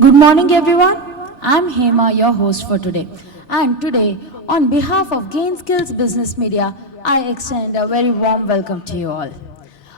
Good morning, everyone. I'm Hema, your host for today. And today, on behalf of Gain Skills Business Media, I extend a very warm welcome to you all.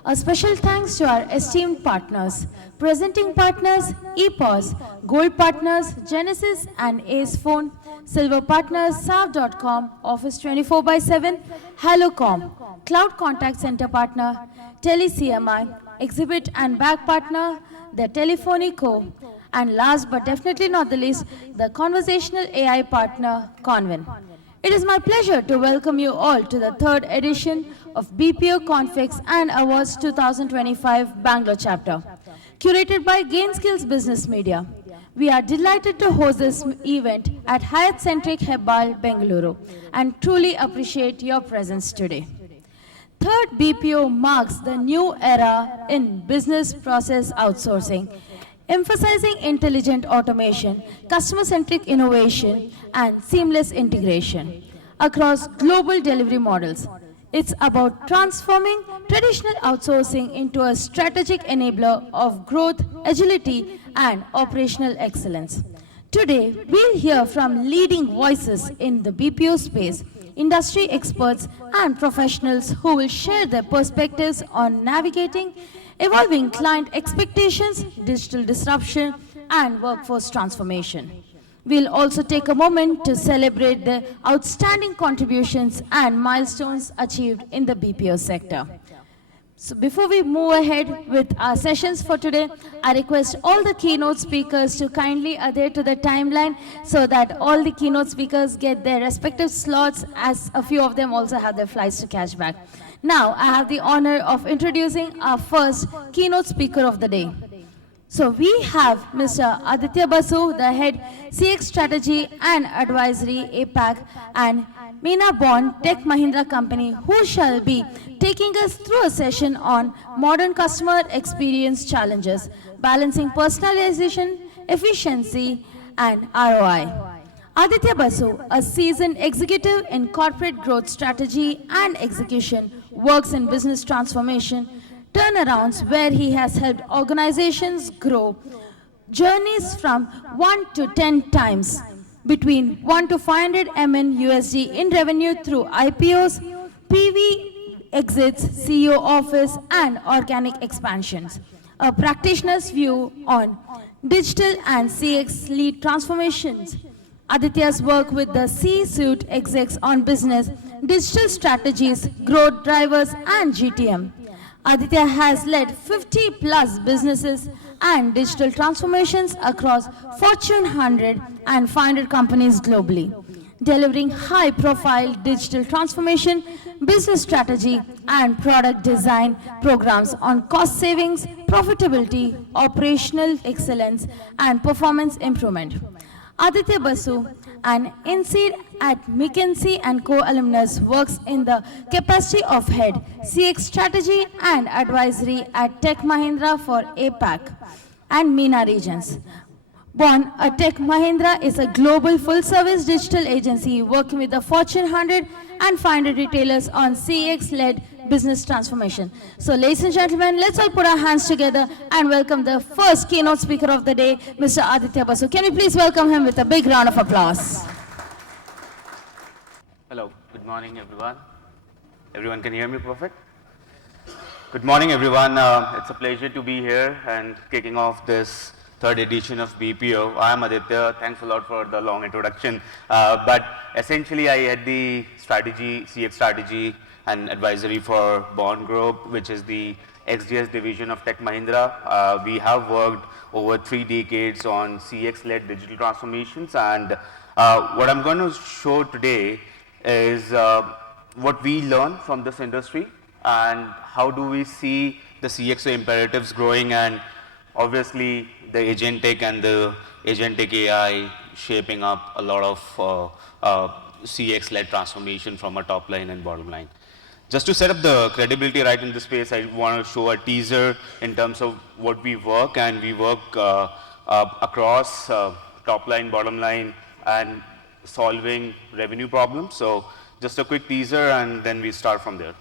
A special thanks to our esteemed partners, presenting partners, EPOS, Gold partners, Genesis and Ace Phone, Silver partners, Sav.com, Office 24/7, HelloCom, Cloud Contact Center partner, TeleCMI, Exhibit and Back partner, the Telefonico, and last but definitely not the least, the conversational AI partner, Convin. It is my pleasure to welcome you all to the third edition of BPO Conflicts and Awards 2025 Bangalore chapter, curated by Gain Skills Business Media. We are delighted to host this event at Hyatt Centric Hebbal, Bengaluru, and truly appreciate your presence today. Third BPO marks the new era in business process outsourcing, emphasizing intelligent automation, customer-centric innovation, and seamless integration across global delivery models. It's about transforming traditional outsourcing into a strategic enabler of growth, agility, and operational excellence. Today, we'll hear from leading voices in the BPO space, industry experts, and professionals who will share their perspectives on navigating evolving client expectations, digital disruption, and workforce transformation. We'll also take a moment to celebrate the outstanding contributions and milestones achieved in the BPO sector. So before we move ahead with our sessions for today, I request all the keynote speakers to kindly adhere to the timeline so that all the keynote speakers get their respective slots, as a few of them also have their flights to catch back. Now, I have the honor of introducing our first keynote speaker of the day. So we have Mr. Aditya Basu, the head CX Strategy and Advisory APAC and MENA born Tech Mahindra company, who shall be taking us through a session on modern customer experience challenges, balancing personalization, efficiency, and ROI. Aditya Basu, a seasoned executive in corporate growth strategy and execution, works in business transformation, turnarounds where he has helped organizations grow journeys from 1 to 10 times, between 1 to 500 MN USD in revenue through IPOs, PV exits, CEO office, and organic expansions. A practitioner's view on digital and CX lead transformations. Aditya's work with the C-suite execs on business, digital strategies, growth drivers, and GTM. Aditya has led 50 plus businesses and digital transformations across Fortune 100 and 500 companies globally, delivering high-profile digital transformation, business strategy, and product design programs on cost savings, profitability, operational excellence, and performance improvement. Aditya Basu, an NC at McKinsey & Co. alumnus, works in the capacity of head CX strategy and advisory at Tech Mahindra for APAC and MENA regions. Born, a Tech Mahindra is a global full-service digital agency working with the Fortune 100 and 500 retailers on CX-led business transformation. So, ladies and gentlemen, let's all put our hands together and welcome the first keynote speaker of the day, Mr. Aditya Basu. Can we please welcome him with a big round of applause? Hello, good morning, everyone. Everyone can hear me perfect? Good morning, everyone. It's a pleasure to be here and kicking off this third edition of BPO. I am Aditya. Thanks a lot for the long introduction. But essentially, I head the strategy, CX strategy and advisory for Bond Group, which is the XDS division of Tech Mahindra. We have worked over 3 decades on CX-led digital transformations, and what I'm going to show today is what we learn from this industry and how do we see the CX imperatives growing, and obviously the agentic and the agentic AI shaping up a lot of CX-led transformation from a top line and bottom line. Just to set up the credibility right in this space, I want to show a teaser in terms of what we work, and we work across top line, bottom line, and solving revenue problems. So just a quick teaser, and then we start from there.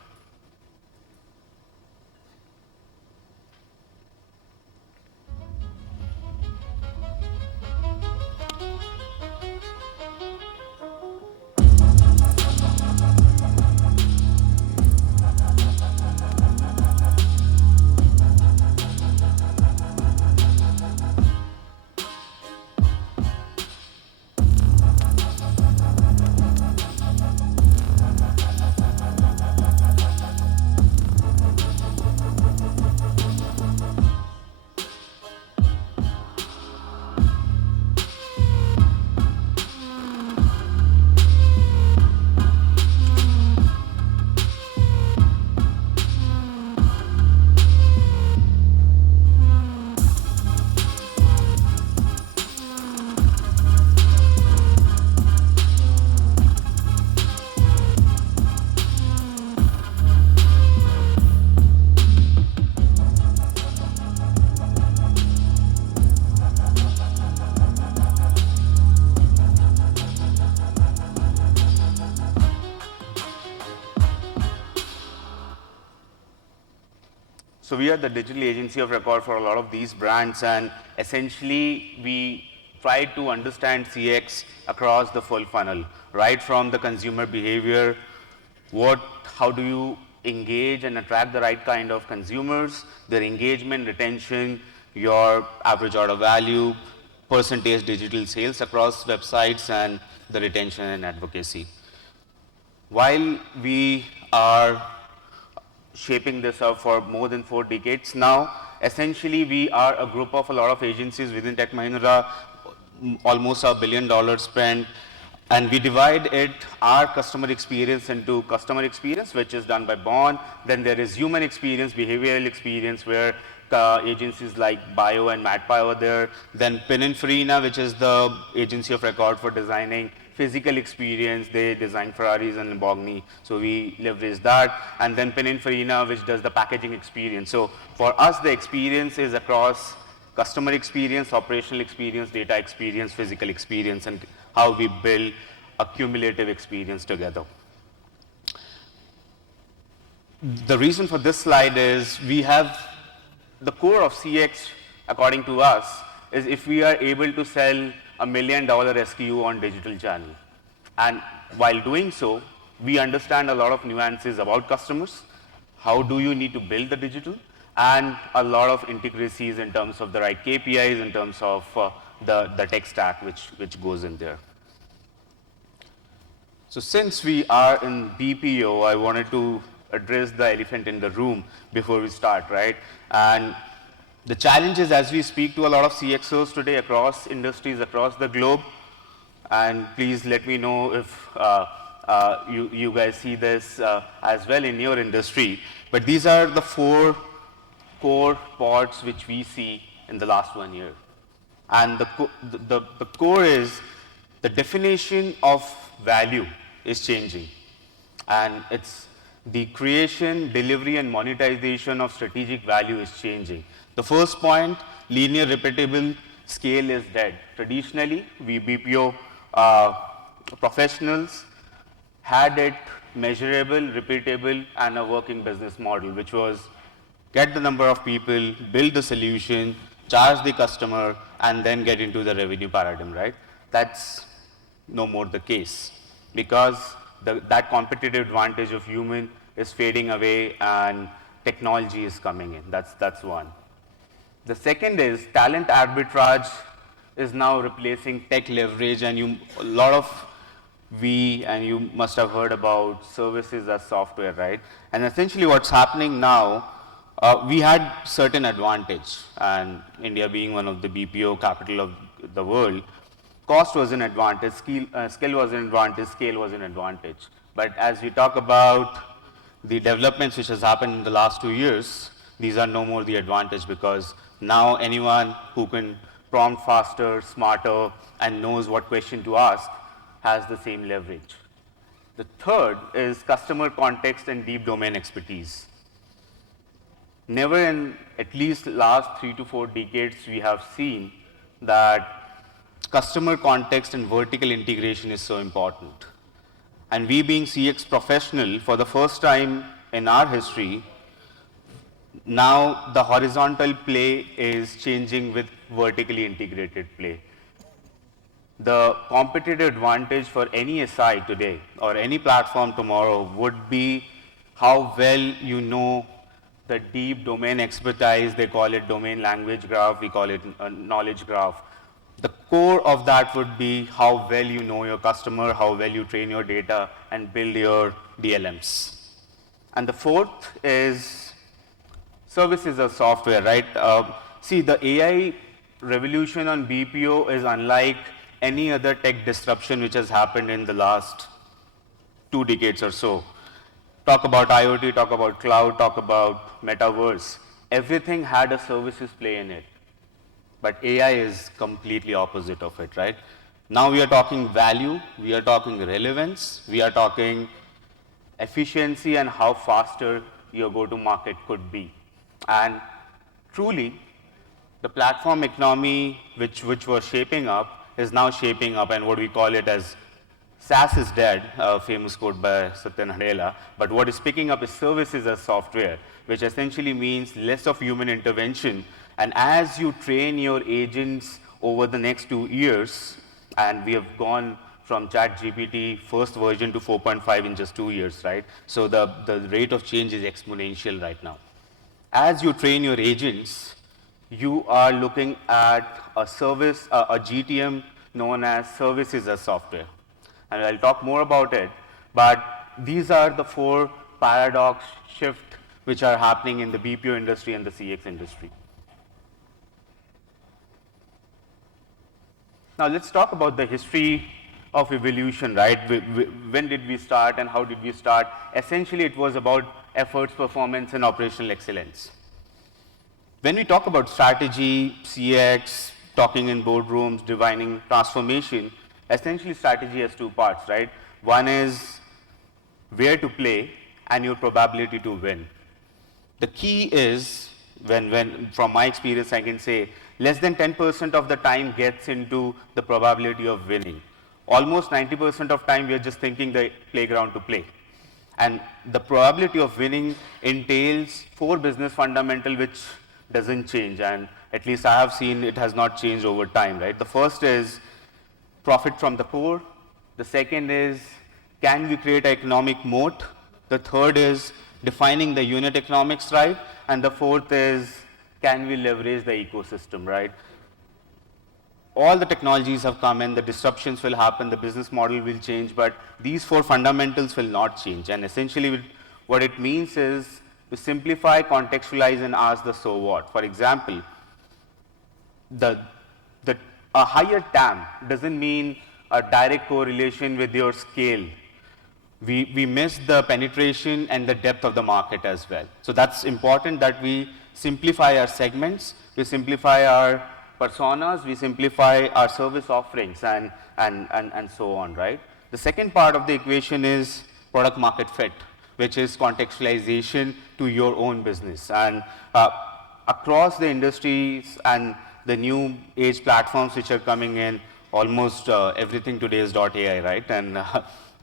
So we are the digital agency of record for a lot of these brands, and essentially we try to understand CX across the full funnel, right from the consumer behavior, how do you engage and attract the right kind of consumers, their engagement, retention, your average order value, percentage digital sales across websites, and the retention and advocacy. While we are shaping this up for more than 4 decades now, essentially we are a group of a lot of agencies within Tech Mahindra, almost $1 billion spent, and we divide our customer experience into customer experience, which is done by Bond. Then there is human experience, behavioral experience, where agencies like Bio and MatPio are there. Then Pininfarina, which is the agency of record for designing physical experience. They design Ferraris and Lamborghini, so we leverage that. And then Pininfarina, which does the packaging experience. So for us, the experience is across customer experience, operational experience, data experience, physical experience, and how we build a cumulative experience together. The reason for this slide is we have the core of CX, according to us, is if we are able to sell $1 million SKU on digital channel. And while doing so, we understand a lot of nuances about customers. How do you need to build the digital? And a lot of intricacies in terms of the right KPIs, in terms of the tech stack which goes in there. So since we are in BPO, I wanted to address the elephant in the room before we start, right? And the challenges as we speak to a lot of CXOs today across industries, across the globe, and please let me know if you guys see this as well in your industry. But these are the 4 core parts which we see in the last 1 year. And the core is the definition of value is changing. And it's the creation, delivery, and monetization of strategic value is changing. The first point, linear, repeatable scale is dead. Traditionally, we BPO professionals had it measurable, repeatable, and a working business model, which was get the number of people, build the solution, charge the customer, and then get into the revenue paradigm, right? That's no more the case, because that competitive advantage of human is fading away and technology is coming in. That's one. The second is talent arbitrage is now replacing tech leverage, and you must have heard about services as software, right? And essentially what's happening now, we had certain advantage, and India being one of the BPO capital of the world, cost was an advantage, skill was an advantage, scale was an advantage. But as we talk about the developments which has happened in the last 2 years, these are no more the advantage, because now anyone who can prompt faster, smarter, and knows what question to ask has the same leverage. The third is customer context and deep domain expertise. Never in at least last 3 to 4 decades we have seen that customer context and vertical integration is so important. And we being CX professional, for the first time in our history, now the horizontal play is changing with vertically integrated play. The competitive advantage for any SI today or any platform tomorrow would be how well you know the deep domain expertise. They call it domain language graph, we call it a knowledge graph. The core of that would be how well you know your customer, how well you train your data and build your DLMs. And the fourth is services as software, right? See, the AI revolution on BPO is unlike any other tech disruption which has happened in the last 2 decades or so. Talk about IoT, talk about cloud, talk about metaverse. Everything had a services play in it. But AI is completely opposite of it, right? Now we are talking value, we are talking relevance, we are talking efficiency and how faster your go-to-market could be. And truly, the platform economy which was shaping up is now shaping up, and what we call it as SaaS is dead, a famous quote by Satya Nadella, but what is picking up is services as software, which essentially means less of human intervention. And as you train your agents over the next 2 years, and we have gone from ChatGPT first version to 4.5 in just 2 years, right? So the rate of change is exponential right now. As you train your agents, you are looking at a service, a GTM known as services as software. And I'll talk more about it, but these are the four paradox shift which are happening in the BPO industry and the CX industry. Now let's talk about the history of evolution, right? When did we start and how did we start? Essentially, it was about efforts, performance, and operational excellence. When we talk about strategy, CX, talking in boardrooms, defining transformation, essentially strategy has two parts, right? One is where to play and your probability to win. The key is, from my experience, I can say less than 10% of the time gets into the probability of winning. Almost 90% of time we are just thinking the playground to play. And the probability of winning entails four business fundamental which doesn't change, and at least I have seen it has not changed over time, right? The first is profit from the core. The second is, can we create an economic moat? The third is defining the unit economics right. And the fourth is, can we leverage the ecosystem, right? All the technologies have come in, the disruptions will happen, the business model will change, but these four fundamentals will not change. And essentially what it means is to simplify, contextualize, and ask the so what. For example, a higher TAM doesn't mean a direct correlation with your scale. We miss the penetration and the depth of the market as well. So that's important that we simplify our segments, we simplify our personas, we simplify our service offerings and so on, right? The second part of the equation is product market fit, which is contextualization to your own business. And across the industries and the new age platforms which are coming in, almost everything today is .ai, right? And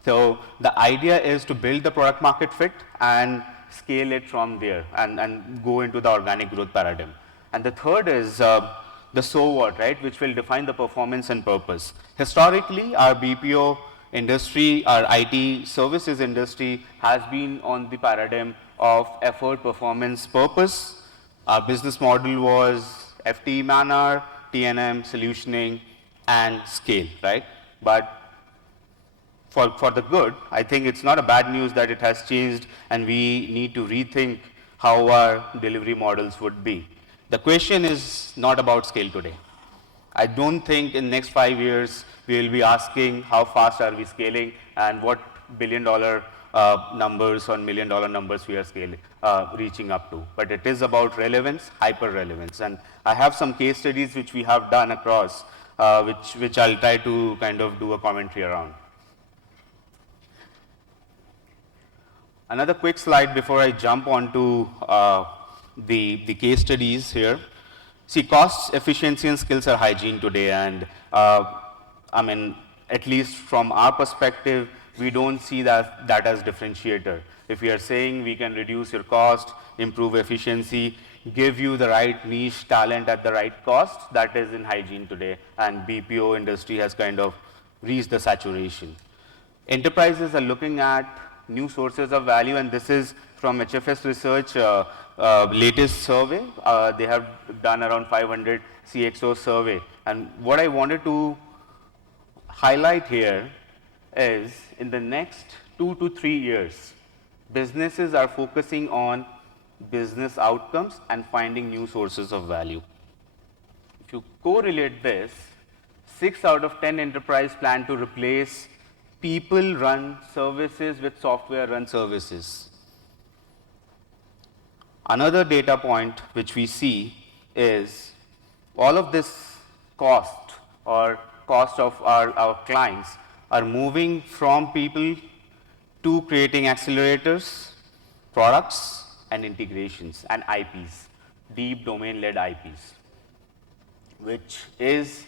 so the idea is to build the product market fit and scale it from there and go into the organic growth paradigm. And the third is the so what, right, which will define the performance and purpose. Historically, our BPO industry, our IT services industry has been on the paradigm of effort, performance, purpose. Our business model was FTE manner, TNM, solutioning, and scale, right? But for the good, I think it's not a bad news that it has changed and we need to rethink how our delivery models would be. The question is not about scale today. I don't think in next 5 years we will be asking how fast are we scaling and what billion-dollar numbers or million-dollar numbers we are scaling, reaching up to. But it is about relevance, hyper-relevance. And I have some case studies which we have done across, which I'll try to kind of do a commentary around. Another quick slide before I jump onto the case studies here. See, cost, efficiency, and skills are hygiene today, and I mean, at least from our perspective, we don't see that as differentiator. If we are saying we can reduce your cost, improve efficiency, give you the right niche talent at the right cost, that is in hygiene today, and BPO industry has kind of reached the saturation. Enterprises are looking at new sources of value, and this is from HFS Research latest survey. They have done around 500 CXO survey. And what I wanted to highlight here is in the next 2 to 3 years, businesses are focusing on business outcomes and finding new sources of value. If you correlate this, 6 out of 10 enterprise plan to replace people-run services with software-run services. Another data point which we see is all of this cost or cost of our clients are moving from people to creating accelerators, products, and integrations and IPs, deep domain-led IPs, which is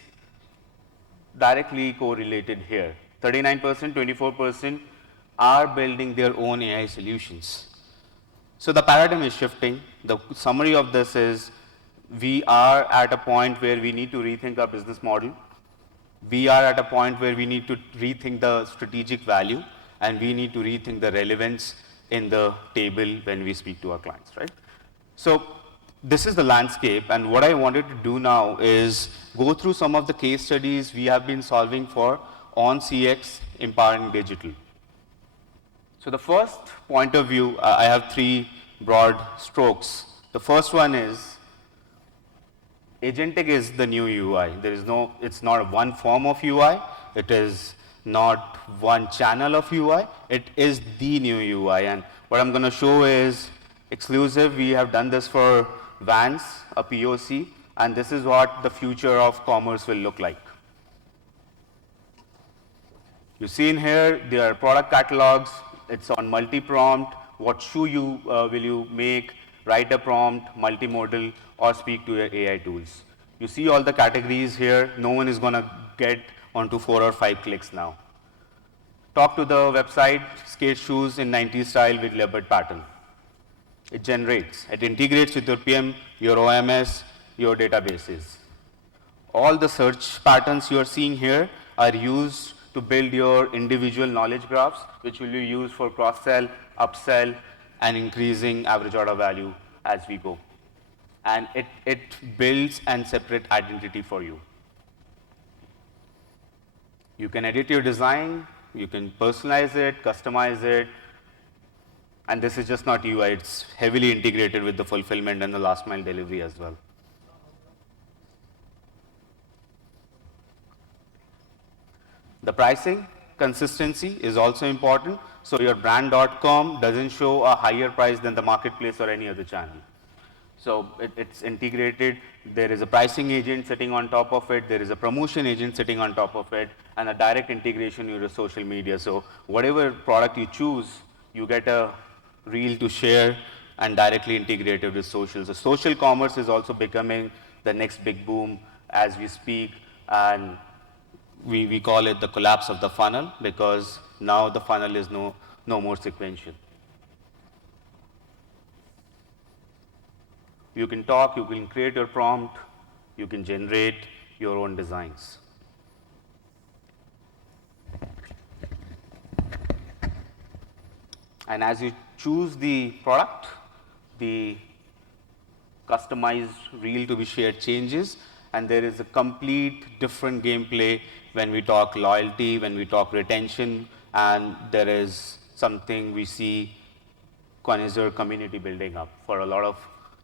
directly correlated here. 39%, 24% are building their own AI solutions. So the paradigm is shifting. The summary of this is we are at a point where we need to rethink our business model. We are at a point where we need to rethink the strategic value, and we need to rethink the relevance in the table when we speak to our clients, right? So this is the landscape, and what I wanted to do now is go through some of the case studies we have been solving for on CX empowering digital. So the first point of view, I have three broad strokes. The first one is agentic is the new UI. It's not one form of UI. It is not one channel of UI. It is the new UI. And what I'm going to show is exclusive. We have done this for Vans, a POC, and this is what the future of commerce will look like. You see in here, there are product catalogs. It's on multi-prompt. What shoe will you make? Write a prompt, multimodal, or speak to your AI tools. You see all the categories here. No one is going to get onto 4 or 5 clicks now. Talk to the website, skate shoes in 90s style with leopard pattern. It generates. It integrates with your PM, your OMS, your databases. All the search patterns you are seeing here are used to build your individual knowledge graphs, which will be used for cross-sell, upsell, and increasing average order value as we go. And it builds and separate identity for you. You can edit your design, you can personalize it, customize it, and this is just not UI, it's heavily integrated with the fulfillment and the last mile delivery as well. The pricing consistency is also important. So your brand.com doesn't show a higher price than the marketplace or any other channel. So it's integrated. There is a pricing agent sitting on top of it. There is a promotion agent sitting on top of it, and a direct integration with your social media. So whatever product you choose, you get a reel to share and directly integrated with social. So social commerce is also becoming the next big boom as we speak, and we call it the collapse of the funnel, because now the funnel is no more sequential. You can talk, you can create your prompt, you can generate your own designs. And as you choose the product, the customized reel to be shared changes, and there is a complete different gameplay when we talk loyalty, when we talk retention, and there is something we see connoisseur community building up for a lot of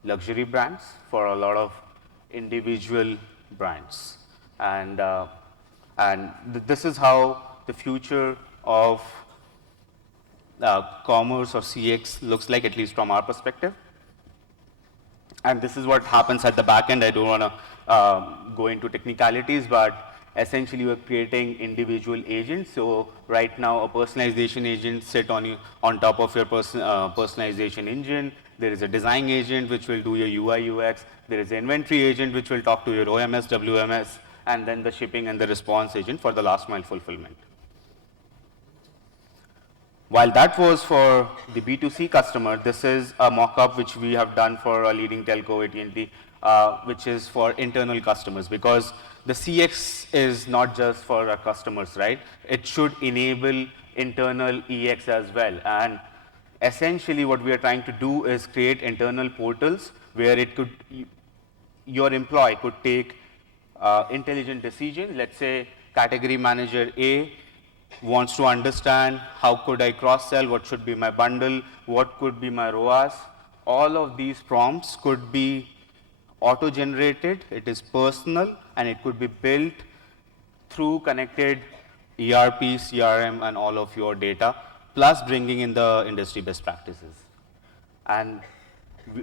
luxury brands, for a lot of individual brands. And this is how the future of commerce or CX looks like, at least from our perspective. And this is what happens at the back end. I don't want to go into technicalities, but essentially we're creating individual agents. So right now a personalization agent sit on top of your personalization engine. There is a design agent which will do your UI UX. There is an inventory agent which will talk to your OMS, WMS, and then the shipping and the response agent for the last mile fulfillment. While that was for the B2C customer, this is a mock-up which we have done for a leading telco, AT&T, which is for internal customers, because the CX is not just for our customers, right? It should enable internal EX as well. And essentially what we are trying to do is create internal portals where your employee could take intelligent decision. Let's say category manager A wants to understand how could I cross-sell, what should be my bundle, what could be my ROAS. All of these prompts could be auto-generated, it is personal, and it could be built through connected ERP, CRM, and all of your data, plus bringing in the industry best practices. And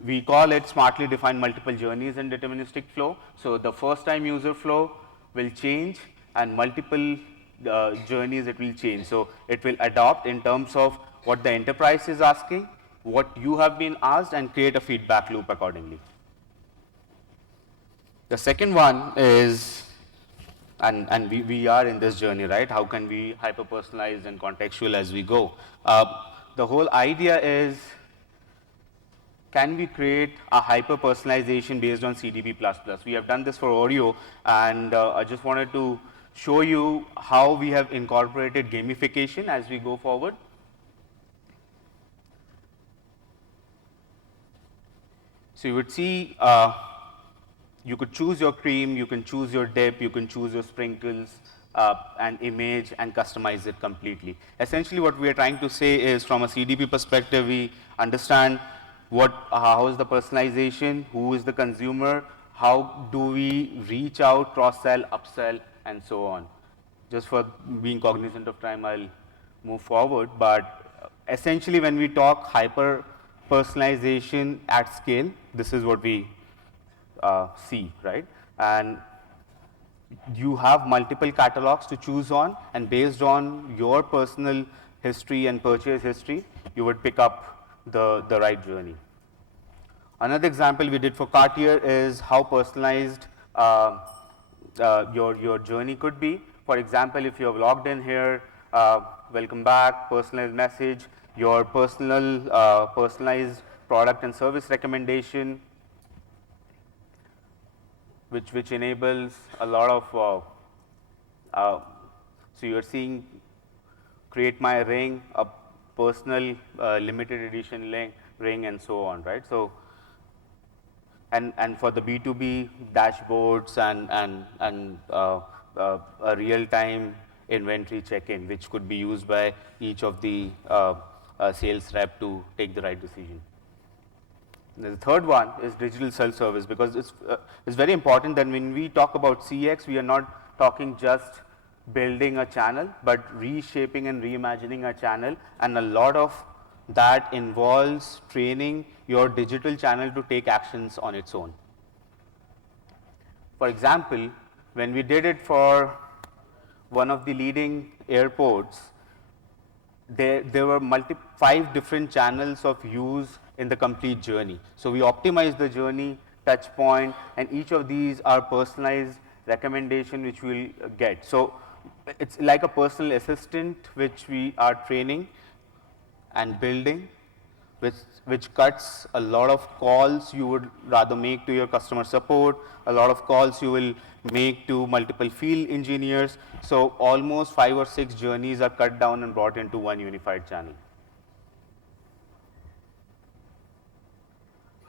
we call it smartly defined multiple journeys and deterministic flow. So the first time user flow will change, and multiple journeys it will change. So it will adopt in terms of what the enterprise is asking, what you have been asked, and create a feedback loop accordingly. The second one is and we are in this journey, right? How can we hyper-personalize and contextual as we go? The whole idea is, can we create a hyper-personalization based on CDP++? We have done this for Oreo, and I just wanted to show you how we have incorporated gamification as we go forward. So you would see, you could choose your cream, you can choose your dip, you can choose your sprinkles, an image, and customize it completely. Essentially, what we are trying to say is, from a CDP perspective, we understand how is the personalization, who is the consumer, how do we reach out, cross-sell, upsell, and so on. Just for being cognizant of time, I'll move forward. But essentially, when we talk hyper-personalization at scale, this is what we see, right? And you have multiple catalogs to choose on, and based on your personal history and purchase history, you would pick up the right journey. Another example we did for Cartier is how personalized your journey could be. For example, if you have logged in here, welcome back, personalized message, your personalized product and service recommendation, which enables a lot of, so you're seeing create my ring, a personal limited edition ring, and so on, right? So, and for the B2B dashboards and a real-time inventory check-in, which could be used by each of the sales rep to take the right decision. The third one is digital self-service, because it's very important that when we talk about CX, we are not talking just building a channel, but reshaping and reimagining a channel, and a lot of that involves training your digital channel to take actions on its own. For example, when we did it for one of the leading airports, there were 5 different channels of use in the complete journey. So we optimize the journey, touch point, and each of these are personalized recommendation which we'll get. So it's like a personal assistant which we are training and building, which cuts a lot of calls you would rather make to your customer support, a lot of calls you will make to multiple field engineers. So almost 5 or 6 journeys are cut down and brought into one unified channel.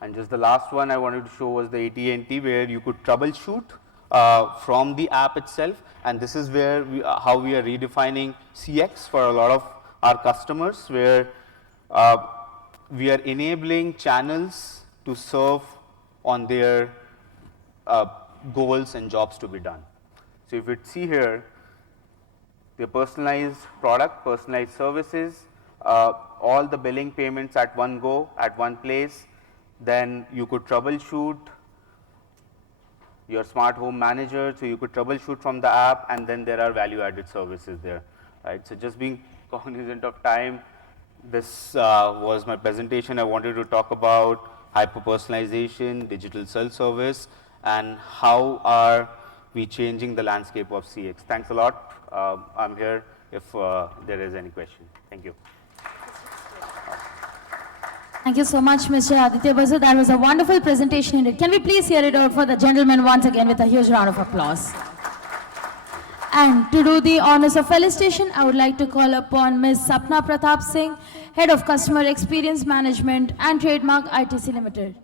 And just the last one I wanted to show was the AT&T, where you could troubleshoot from the app itself, and this is where how we are redefining CX for a lot of our customers, where we are enabling channels to serve on their goals and jobs to be done. So if you see here, the personalized product, personalized services, all the billing payments at one go, at one place. Then you could troubleshoot your smart home manager, so you could troubleshoot from the app, and then there are value-added services there, right? So just being cognizant of time, this was my presentation. I wanted to talk about hyper-personalization, digital self-service, and how are we changing the landscape of CX. Thanks a lot. I'm here if there is any question. Thank you. Thank you so much, Mr. Aditya Basu. That was a wonderful presentation indeed. Can we please hear it out for the gentleman once again with a huge round of applause? And to do the honors of felicitation, I would like to call upon Ms. Sapna Pratap Singh, Head of Customer Experience Management and Trademark ITC Limited.